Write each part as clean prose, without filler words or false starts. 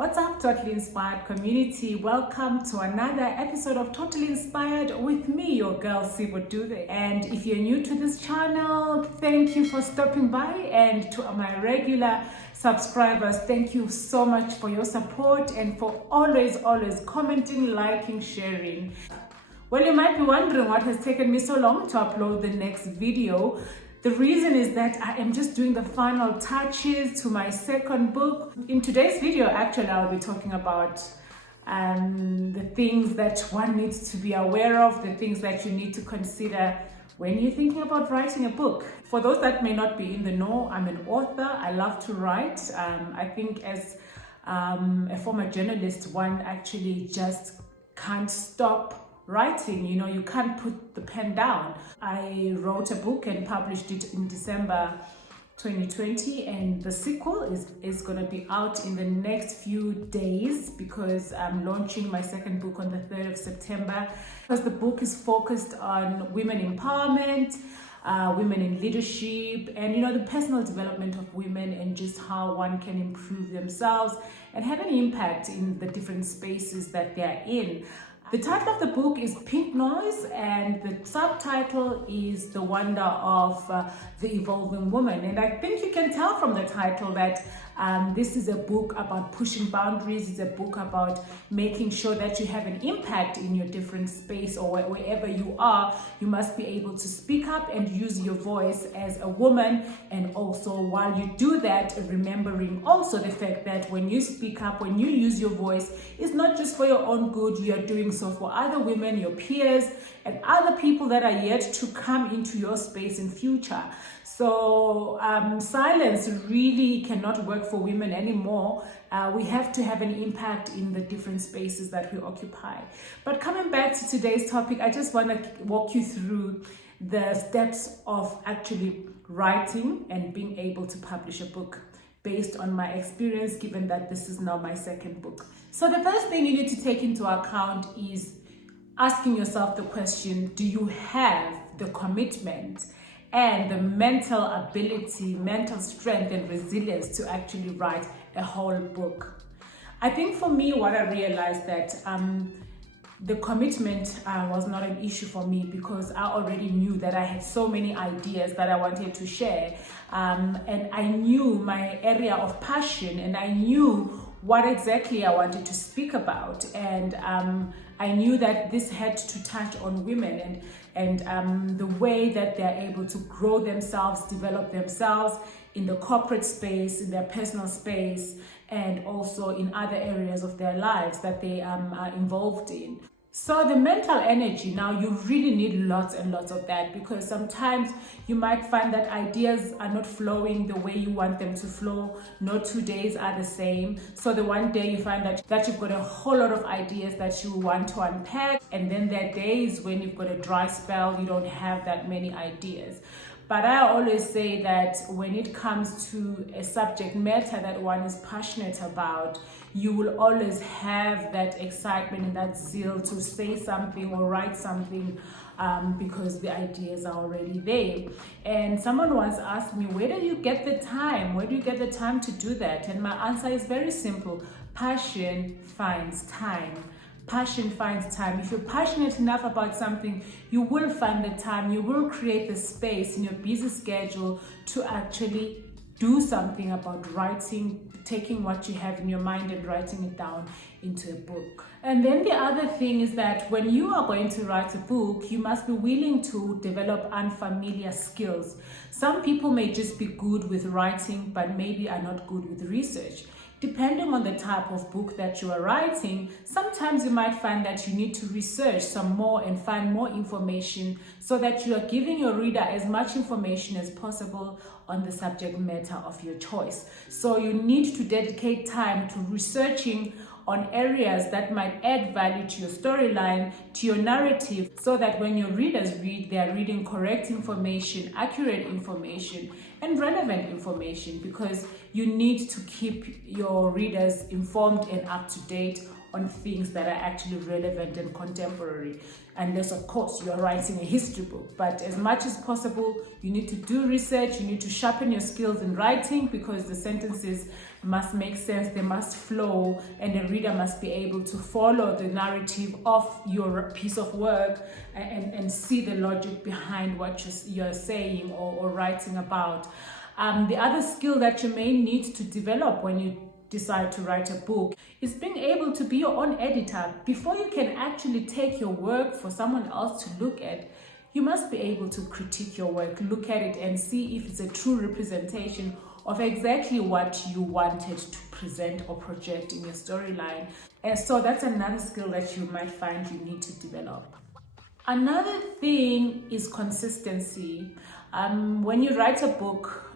What's up, Totally Inspired community? Welcome to another episode of Totally Inspired with me, your girl Sibo DUBE. And if you're new to this channel, thank you for stopping by. And to my regular subscribers, thank you so much for your support and for always commenting, liking, sharing. Well, you might be wondering what has taken me so long to upload the next video. The reason is that I am just doing the final touches to my second book. In today's video, actually, I'll be talking about the things that one needs to be aware of, the things that you need to consider when you're thinking about writing a book. For those that may not be in the know, I'm an author. I love to write. I think as a former journalist, one actually just can't stop writing. You know, you can't put the pen down. I wrote a book and published it in December 2020, and the sequel is going to be out in the next few days because I'm launching my second book on the 3rd of September. Because the book is focused on women empowerment, women in leadership, and the personal development of women, and just how one can improve themselves and have an impact in the different spaces that they're in. The title of the book is Pink Noise, and the subtitle is The Wonder of the Evolving Woman. And I think you can tell from the title that this is a book about pushing boundaries. It's a book about making sure that you have an impact in your different space, or wherever you are. You must be able to speak up and use your voice as a woman. And also, while you do that, remembering also the fact that when you speak up, when you use your voice, it's not just for your own good. You are doing so for other women, your peers, and other people that are yet to come into your space in future. So silence really cannot work for women anymore. We have to have an impact in the different spaces that we occupy. But coming back to today's topic, I just want to walk you through the steps of actually writing and being able to publish a book based on my experience, given that this is now my second book. So the first thing you need to take into account is asking yourself the question, do you have the commitment and the mental ability, mental strength and resilience to actually write a whole book? I think for me, what I realized that the commitment was not an issue for me, because I already knew that I had so many ideas that I wanted to share, and I knew my area of passion, and I knew what exactly I wanted to speak about, and I knew that this had to touch on women and the way that they're able to grow themselves, develop themselves in the corporate space, in their personal space, and also in other areas of their lives that they are involved in. So the mental energy, now you really need lots and lots of that, because sometimes you might find that ideas are not flowing the way you want them to flow. No 2 days are the same. So the one day you find that you've got a whole lot of ideas that you want to unpack, and then there are days when you've got a dry spell, you don't have that many ideas. But I always say that when it comes to a subject matter that one is passionate about, you will always have that excitement and that zeal to say something or write something, because the ideas are already there. And someone once asked me, where do you get the time? Where do you get the time to do that? And my answer is very simple. Passion finds time. Passion finds time. If you're passionate enough about something, you will find the time, you will create the space in your busy schedule to actually do something about writing, taking what you have in your mind and writing it down into a book. And then the other thing is that when you are going to write a book, you must be willing to develop unfamiliar skills. Some people may just be good with writing, but maybe are not good with research. Depending on the type of book that you are writing, sometimes you might find that you need to research some more and find more information, so that you are giving your reader as much information as possible on the subject matter of your choice. So you need to dedicate time to researching on areas that might add value to your storyline, to your narrative, so that when your readers read, they are reading correct information, accurate information, and relevant information, because you need to keep your readers informed and up to date on things that are actually relevant and contemporary, unless of course you're writing a history book. But as much as possible, you need to do research, you need to sharpen your skills in writing, because the sentences must make sense, they must flow, and the reader must be able to follow the narrative of your piece of work and see the logic behind what you're saying or writing about. The other skill that you may need to develop when you decide to write a book is being able to be your own editor. Before you can actually take your work for someone else to look at, you must be able to critique your work, look at it and see if it's a true representation of exactly what you wanted to present or project in your storyline. And so that's another skill that you might find you need to develop. Another thing is consistency. When you write a book,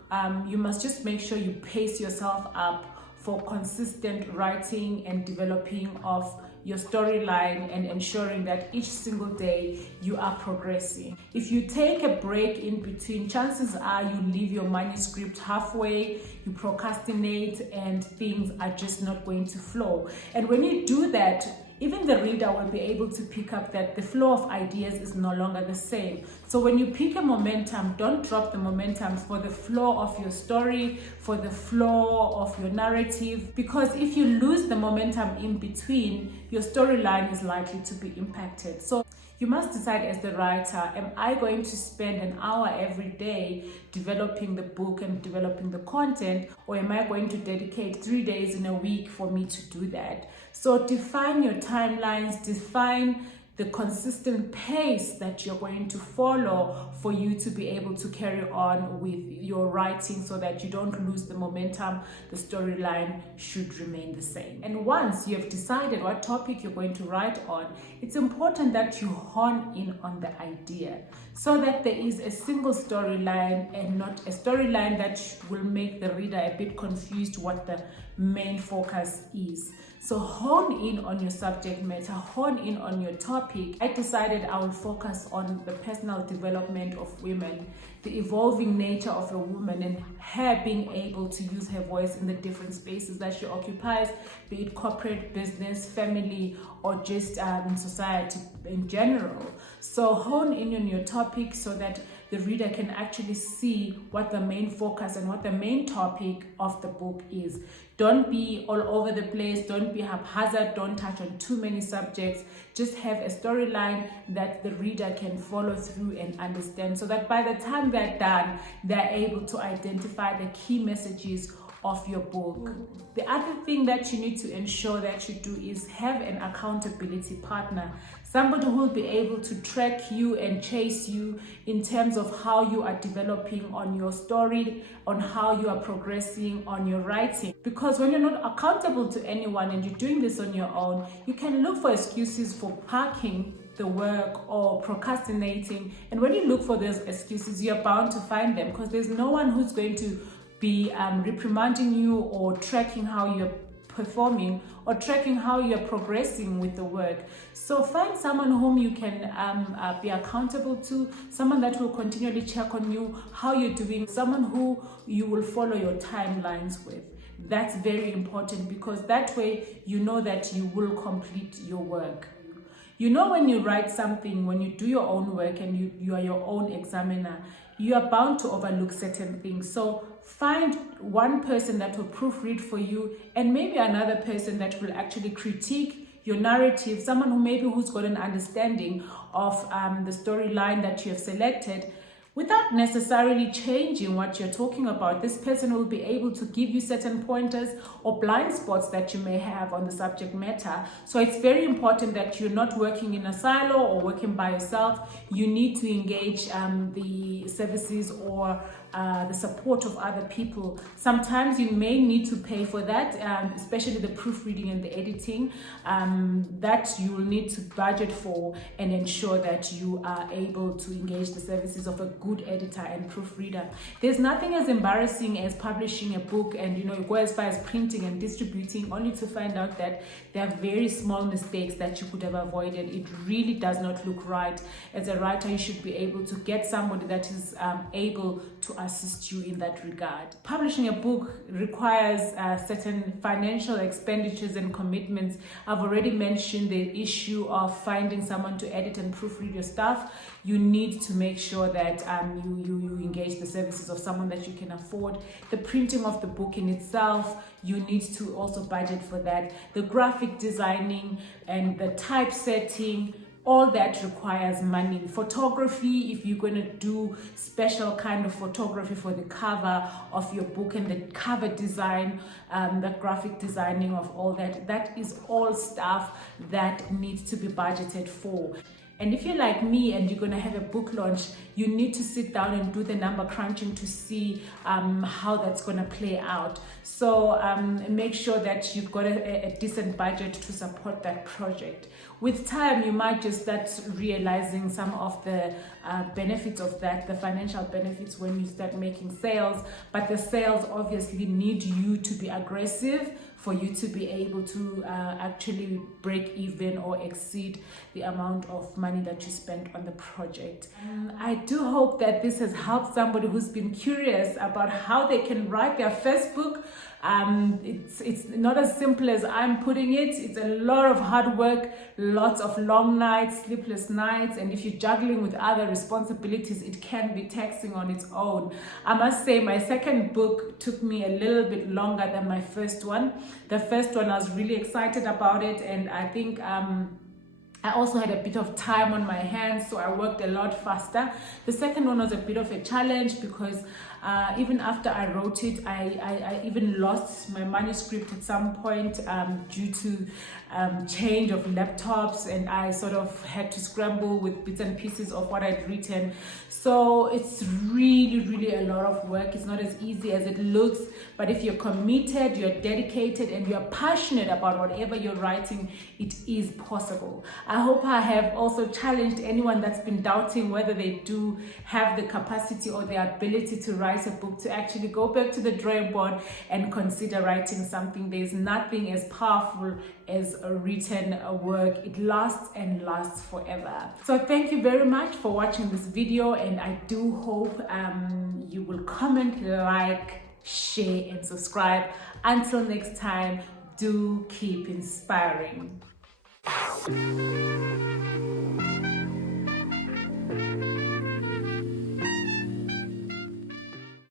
you must just make sure you pace yourself up for consistent writing and developing of your storyline and ensuring that each single day you are progressing. If you take a break in between, chances are you leave your manuscript halfway, you procrastinate, and things are just not going to flow. And when you do that, even the reader will be able to pick up that the flow of ideas is no longer the same. So when you pick a momentum, don't drop the momentum for the flow of your story, for the flow of your narrative, because if you lose the momentum in between, your storyline is likely to be impacted. So you must decide as the writer, am I going to spend an hour every day developing the book and developing the content, or am I going to dedicate 3 days in a week for me to do that? So define your timelines, define the consistent pace that you're going to follow for you to be able to carry on with your writing so that you don't lose the momentum. The storyline should remain the same. And once you have decided what topic you're going to write on, it's important that you hone in on the idea so that there is a single storyline and not a storyline that will make the reader a bit confused what the main focus is. So hone in on your subject matter, hone in on your topic. I decided I will focus on the personal development of women, the evolving nature of a woman, and her being able to use her voice in the different spaces that she occupies, be it corporate, business, family, or just in society in general. So hone in on your topic so that the reader can actually see what the main focus and what the main topic of the book is. Don't be all over the place, don't be haphazard, don't touch on too many subjects. Just have a storyline that the reader can follow through and understand, so that by the time they're done, they're able to identify the key messages of your book. The other thing that you need to ensure that you do is have an accountability partner, somebody who will be able to track you and chase you in terms of how you are developing on your story, on how you are progressing on your writing. Because when you're not accountable to anyone and you're doing this on your own, you can look for excuses for parking the work or procrastinating. And when you look for those excuses, you're bound to find them, because there's no one who's going to be reprimanding you or tracking how you're performing or tracking how you're progressing with the work. So find someone whom you can be accountable to, someone that will continually check on you, how you're doing, someone who you will follow your timelines with. That's very important, because that way you know that you will complete your work. You know, when you write something, when you do your own work and you are your own examiner, you are bound to overlook certain things. So find one person that will proofread for you, and maybe another person that will actually critique your narrative, someone who's got an understanding of the storyline that you have selected, without necessarily changing what you're talking about. This person will be able to give you certain pointers or blind spots that you may have on the subject matter. So it's very important that you're not working in a silo or working by yourself. You need to engage the services or the support of other people. Sometimes you may need to pay for that, especially the proofreading and the editing, that you will need to budget for and ensure that you are able to engage the services of a good editor and proofreader. There's nothing as embarrassing as publishing a book and you go as far as printing and distributing, only to find out that there are very small mistakes that you could have avoided. It really does not look right. As a writer, you should be able to get somebody that is able to assist you in that regard. Publishing a book requires certain financial expenditures and commitments. I've already mentioned the issue of finding someone to edit and proofread your stuff. You need to make sure that you engage the services of someone that you can afford. The printing of the book in itself, you need to also budget for that. The graphic designing and the typesetting, all that requires money. Photography, if you're going to do special kind of photography for the cover of your book and the cover design, the graphic designing of all that, that is all stuff that needs to be budgeted for. And if you're like me and you're going to have a book launch, you need to sit down and do the number crunching to see how that's going to play out. So make sure that you've got a decent budget to support that project. With time, you might just start realizing some of the benefits of that, the financial benefits when you start making sales. But the sales obviously need you to be aggressive for you to be able to actually break even or exceed the amount of money that you spent on the project. I do hope that this has helped somebody who's been curious about how they can write their first book. It's not as simple as I'm putting it. It's a lot of hard work, lots of long nights, sleepless nights, and if you're juggling with other responsibilities, it can be taxing on its own. I must say my second book took me a little bit longer than my first one. The first one, I was really excited about it, and I think I also had a bit of time on my hands, so I worked a lot faster. The second one was a bit of a challenge because even after I wrote it, I even lost my manuscript at some point due to change of laptops, and I sort of had to scramble with bits and pieces of what I'd written. So it's really a lot of work. It's not as easy as it looks, but if you're committed, you're dedicated, and you're passionate about whatever you're writing, it is possible. I hope I have also challenged anyone that's been doubting whether they do have the capacity or the ability to write a book to actually go back to the drawing board and consider writing something. There's nothing as powerful as a written work. It lasts and lasts forever. So thank you very much for watching this video, and I do hope you will comment, like, share and subscribe. Until next time, do keep inspiring.